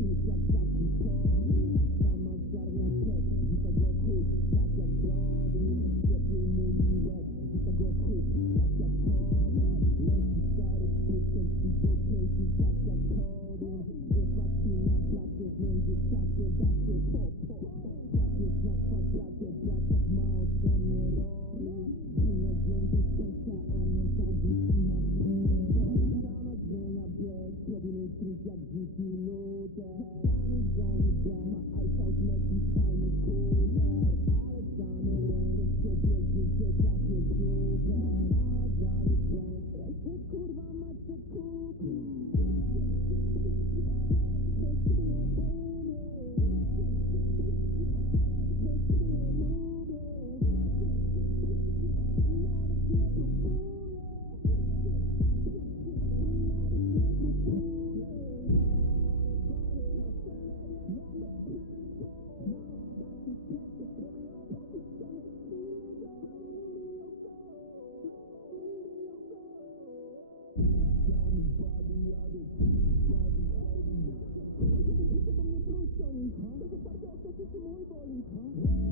tryb jak taki Cody. A sama zgarnia czek, rzuca go chuj, tak jak robi. Jebie muli łeb, rzuca go chuj, tak jak Cody. Leci stary sztucer, tylko kręci tak jak Cody. Nie patrzy na bracie, w międzyczasie da się pop. Chłopiec na kwadracie, braciak ma ode mnie roli. Ginę z nią ze szczęścia, a nie zarzuciła stoi sama, zmienia bieg, robi mi trik jak dziki luder. Czasami Johnny Depp ma ice out, leci fajny kuber. Aleksander Łęk, przez ciebie życie takie super. Mała zawy prank, resztę kurwa macie kupię. Bez ciebie nie umiem, bez ciebie nie lubię. Nawet nie próbuję, nawet nie próbuję. Kiedy pisze do mnie wróć do nich, to zaparte o to, że mój boli.